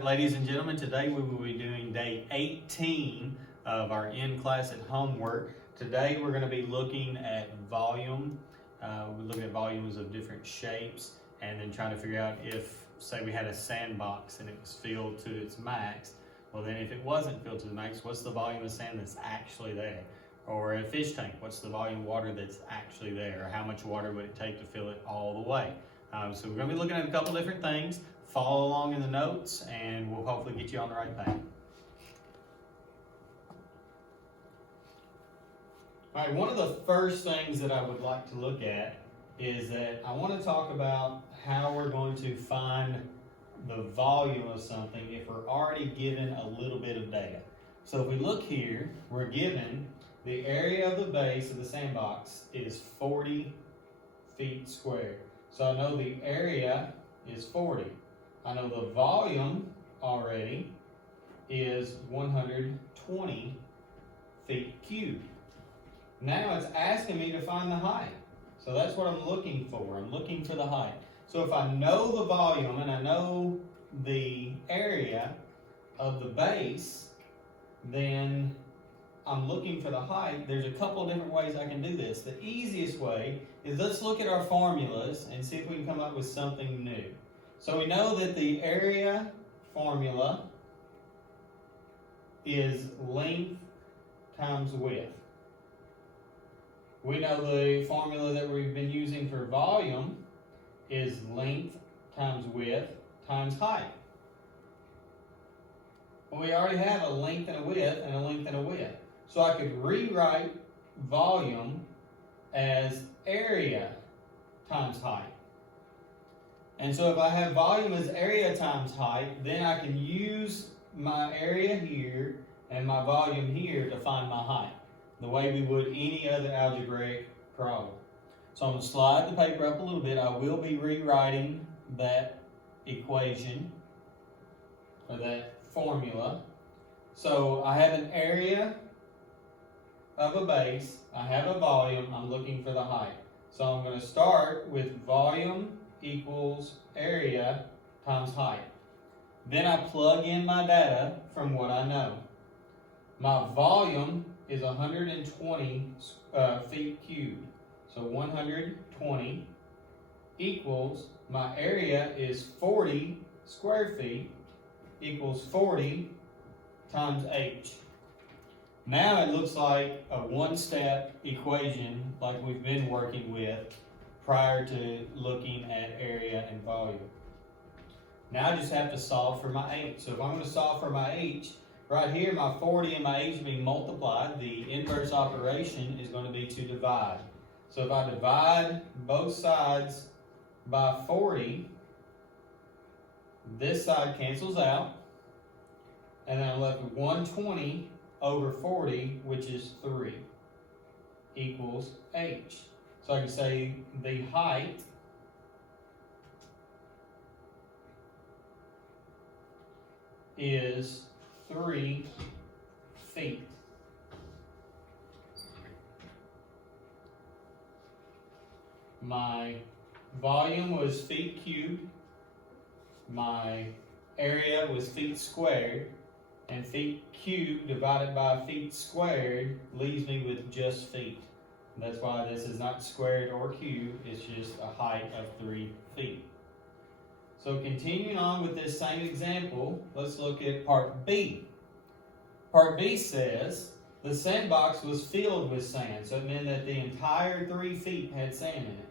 right, ladies and gentlemen, today we will be doing day 18 of our in-class at homework. Today we're going to be looking at volume. We're looking at volumes of different shapes and then trying to figure out if, say we had a sandbox and it was filled to its max, well then if it wasn't filled to the max, what's the volume of sand that's actually there? Or a fish tank, what's the volume of water that's actually there? Or how much water would it take to fill it all the way? So we're going to be looking at a couple different things. Follow along in the notes and we'll hopefully get you on the right path. All right, one of the first things that I would like to look at is that I want to talk about how we're going to find the volume of something if we're already given a little bit of data. So if we look here, we're given the area of the base of the sandbox is 40 feet squared. So I know the area is 40. I know the volume already is 120 feet cubed. Now it's asking me to find the height. So that's what I'm looking for. I'm looking for the height. So if I know the volume and I know the area of the base, then I'm looking for the height. There's a couple different ways I can do this. The easiest way is let's look at our formulas and see if we can come up with something new. So we know that the area formula is length times width. We know the formula that we've been using for volume is length times width times height. Well, we already have a length and a width and a length and a width. So I could rewrite volume as area times height. And so if I have volume as area times height, then I can use my area here and my volume here to find my height, the way we would any other algebraic problem. So I'm going to slide the paper up a little bit. I will be rewriting that equation, or that formula. So I have an area of a base, I have a volume, I'm looking for the height. So I'm going to start with volume equals area times height. Then I plug in my data from what I know. My volume is 120 feet cubed. So 120 equals, my area is 40 square feet equals 40 times h. Now it looks like a one-step equation like we've been working with prior to looking at area and volume. Now I just have to solve for my h. So if I'm going to solve for my h, right here my 40 and my h being multiplied, the inverse operation is going to be to divide. So if I divide both sides by 40, this side cancels out, and then I'm left with 120 over 40, which is 3, equals h. So I can say the height is 3 feet. My volume was feet cubed. My area was feet squared. And feet cubed divided by feet squared leaves me with just feet. That's why this is not squared or cubed, it's just a height of 3 feet. So continuing on with this same example, let's look at part B. Part B says the sandbox was filled with sand, so it meant that the entire 3 feet had sand in it.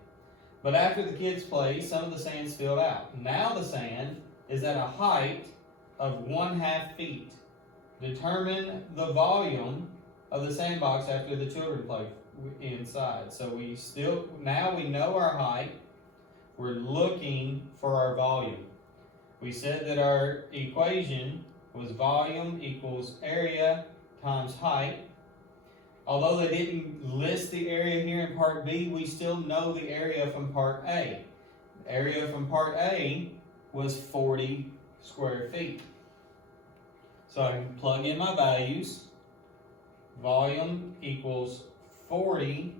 But after the kids played, some of the sand spilled out. Now the sand is at a height of 1/2 feet. Determine the volume of the sandbox after the children play inside. So now we know our height. We're looking for our volume. We said that our equation was volume equals area times height. Although they didn't list the area here in part B, we still know the area from part A. The area from part A was 40 square feet. So I can plug in my values. Volume equals 40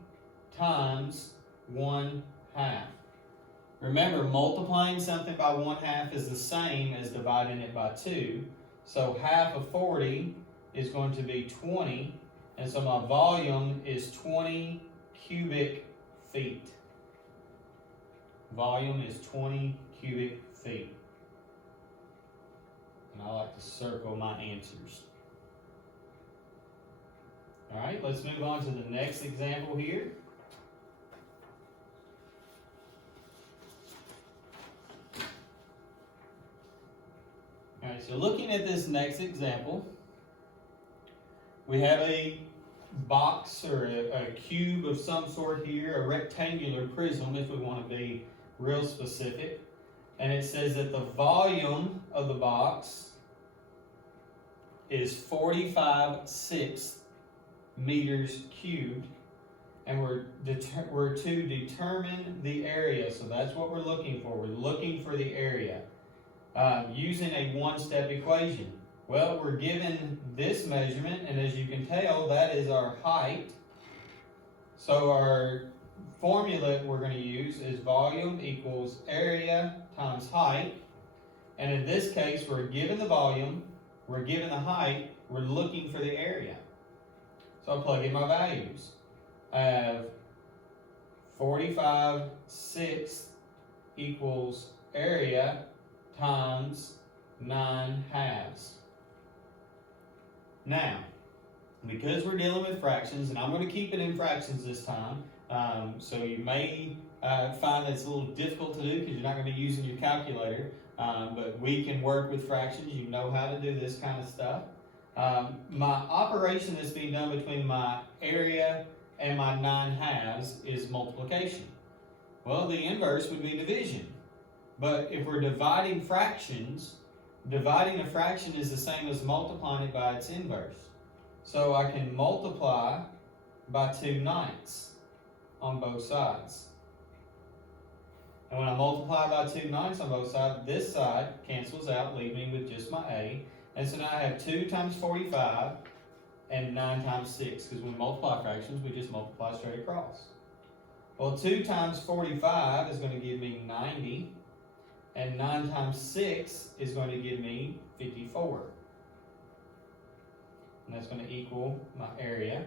times 1/2. Remember, multiplying something by 1/2 is the same as dividing it by 2. So half of 40 is going to be 20, and so my volume is 20 cubic feet. Volume is 20 cubic feet. And I like to circle my answers. All right, let's move on to the next example here. All right, so looking at this next example, we have a box or a cube of some sort here, a rectangular prism if we want to be real specific. And it says that the volume of the box is 45/6 meters cubed, and we're to determine the area. So that's what we're looking for. We're looking for the area using a one-step equation. Well, we're given this measurement, and as you can tell, that is our height. So our formula we're going to use is volume equals area times height. And in this case, we're given the volume, we're given the height, we're looking for the area. So I plug in my values. I have 45/6 equals area times 9/2. Now, because we're dealing with fractions, and I'm going to keep it in fractions this time, so you may find that it's a little difficult to do because you're not going to be using your calculator, but we can work with fractions. You know how to do this kind of stuff. My operation that's being done between my area and my 9/2 is multiplication. Well, the inverse would be division. But if we're dividing fractions, dividing a fraction is the same as multiplying it by its inverse. So I can multiply by 2/9 on both sides. And when I multiply by 2/9 on both sides, this side cancels out, leaving me with just my A. And so now I have 2 times 45 and 9 times 6, because when we multiply fractions, we just multiply straight across. Well, 2 times 45 is going to give me 90, and 9 times 6 is going to give me 54. And that's going to equal my area.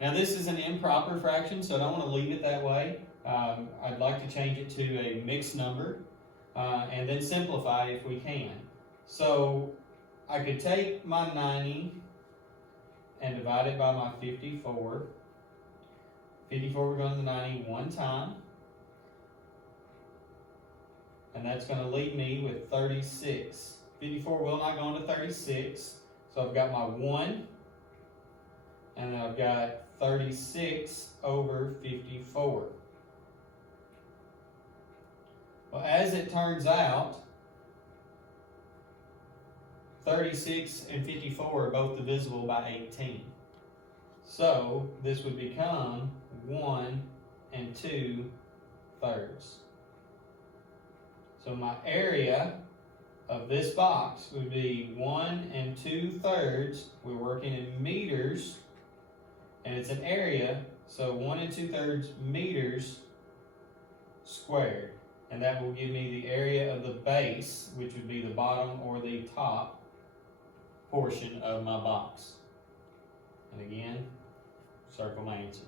Now this is an improper fraction, so I don't want to leave it that way. I'd like to change it to a mixed number, and then simplify if we can. So I could take my 90 and divide it by my 54. 54 we're going to the 90 one time. And that's going to leave me with 36. 54 will not go into 36. So I've got my 1. And then I've got 36 over 54. Well, as it turns out, 36 and 54 are both divisible by 18. So this would become 1 and 2/3. So my area of this box would be 1 and 2/3. We're working in meters, and it's an area, so 1 and 2/3 meters squared. And that will give me the area of the base, which would be the bottom or the top portion of my box. And again, circle my answer.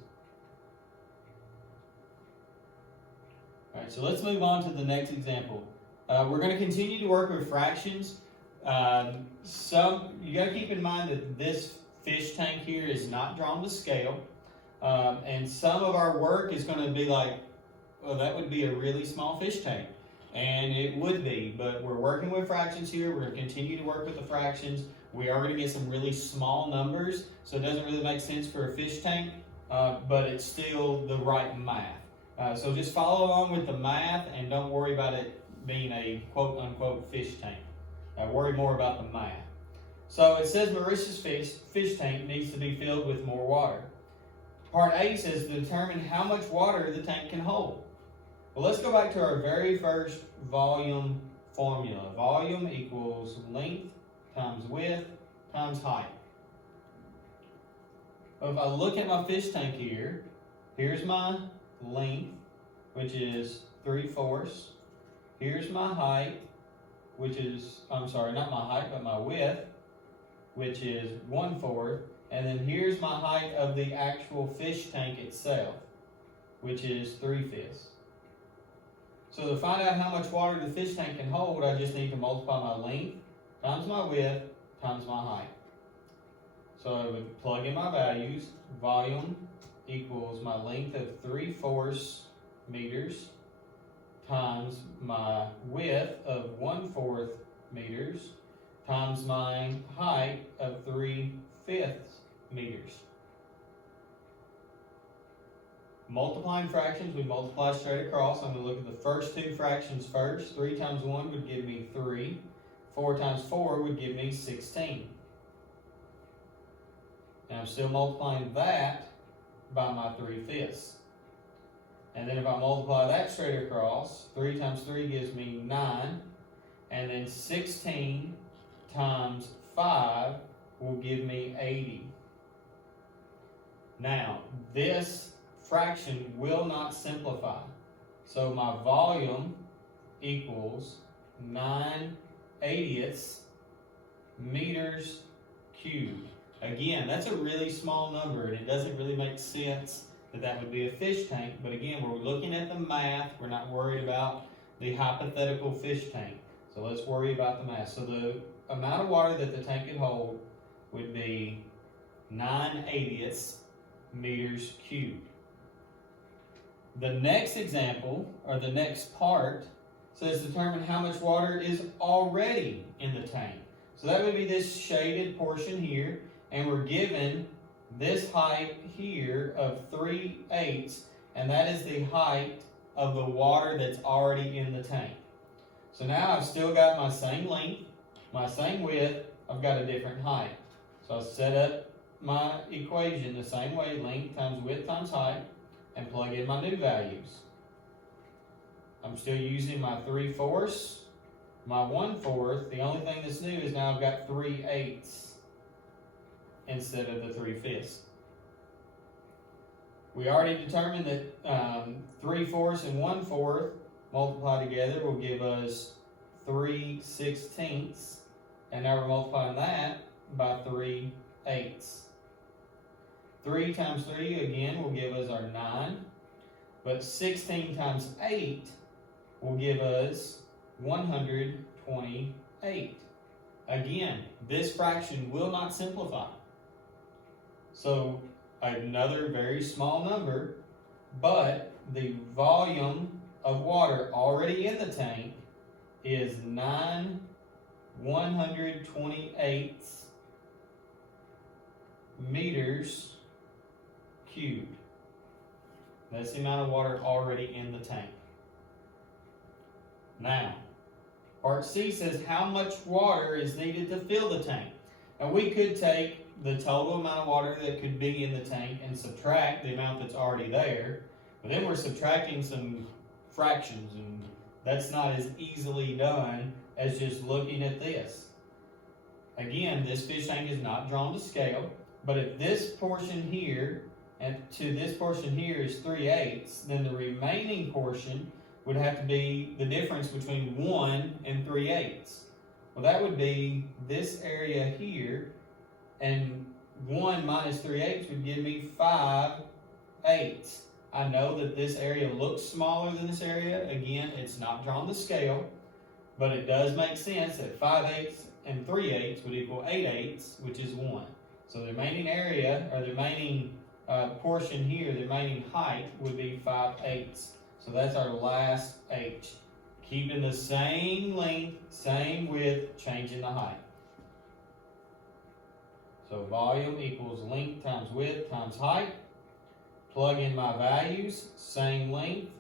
All right, so let's move on to the next example. We're going to continue to work with fractions. You got to keep in mind that this fish tank here is not drawn to scale, and some of our work is going to be like, well, that would be a really small fish tank, and it would be, but we're working with fractions here. We're going to continue to work with the fractions. We are going to get some really small numbers, so it doesn't really make sense for a fish tank, but it's still the right math. So just follow along with the math and don't worry about it being a quote-unquote fish tank. Worry more about the math. So it says Marissa's fish tank needs to be filled with more water. Part A says to determine how much water the tank can hold. Well, let's go back to our very first volume formula. Volume equals length times width times height. Well, if I look at my fish tank here, here's my length, which is 3/4 here's my height, which is, I'm sorry, not my height, but my width, which is 1/4, and then here's my height of the actual fish tank itself, which is 3/5. So to find out how much water the fish tank can hold, I just need to multiply my length times my width times my height. So I would plug in my values. Volume equals my length of 3/4 meters times my width of 1/4 meters times my height of 3/5 meters. Multiplying fractions, we multiply straight across. I'm going to look at the first two fractions first. 3 times 1 would give me 3. 4 times 4 would give me 16. And I'm still multiplying that by my 3/5. And then if I multiply that straight across, 3 times 3 gives me 9. And then 16 times 5 will give me 80. Now, this fraction will not simplify. So my volume equals 9/80 meters cubed. Again, that's a really small number, and it doesn't really make sense that that would be a fish tank. But again, we're looking at the math. We're not worried about the hypothetical fish tank. So let's worry about the math. So the amount of water that the tank could hold would be 9/80 meters cubed. The next example, or the next part, says determine how much water is already in the tank. So that would be this shaded portion here, and we're given this height here of 3/8, and that is the height of the water that's already in the tank. So now I've still got my same length, my same width, I've got a different height. So I'll set up my equation the same way, length times width times height, and plug in my new values. I'm still using my 3/4, my 1/4. The only thing that's new is now I've got 3/8 instead of the 3/5. We already determined that 3/4 and 1/4 multiplied together will give us 3/16, and now we're multiplying that by 3/8. 3 times 3 again will give us our 9, but 16 times 8 will give us 128. Again, this fraction will not simplify. So another very small number, but the volume of water already in the tank is 9/128 meters cubed. That's the amount of water already in the tank. Now, part C says how much water is needed to fill the tank. Now we could take the total amount of water that could be in the tank and subtract the amount that's already there, but then we're subtracting some fractions, and that's not as easily done as just looking at this. Again, this fish tank is not drawn to scale, but if this portion here and to this portion here is 3/8, then the remaining portion would have to be the difference between 1 and 3/8. Well, that would be this area here, and 1 minus 3/8 would give me 5/8. I know that this area looks smaller than this area. Again, it's not drawn to scale, but it does make sense that 5/8 and 3/8 would equal 8/8, which is 1. So the remaining area, or the remaining portion here, the remaining height would be 5/8. So that's our last H. Keeping the same length, same width, changing the height. So volume equals length times width times height. Plug in my values, same length,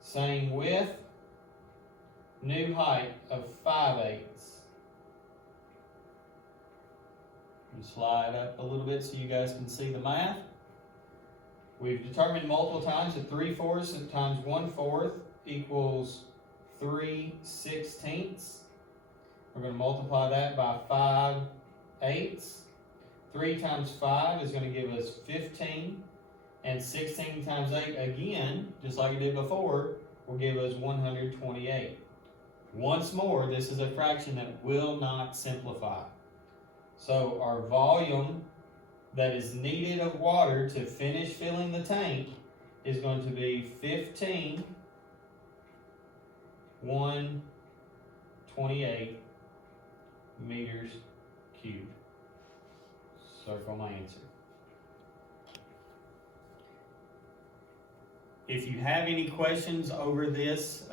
same width, new height of 5/8. And slide up a little bit so you guys can see the math. We've determined multiple times that 3/4 times 1/4 equals 3/16. We're going to multiply that by 5/8. 3 times 5 is going to give us 15. And 16 times 8, again, just like it did before, will give us 128. Once more, this is a fraction that will not simplify. So our volume that is needed of water to finish filling the tank is going to be 15 128 meters cubed. Circle my answer. If you have any questions over this,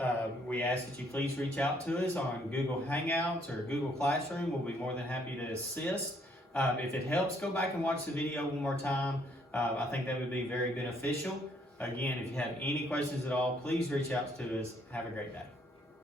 we ask that you please reach out to us on Google Hangouts or Google Classroom. We'll be more than happy to assist. If it helps, go back and watch the video one more time. I think that would be very beneficial. Again, if you have any questions at all, please reach out to us. Have a great day.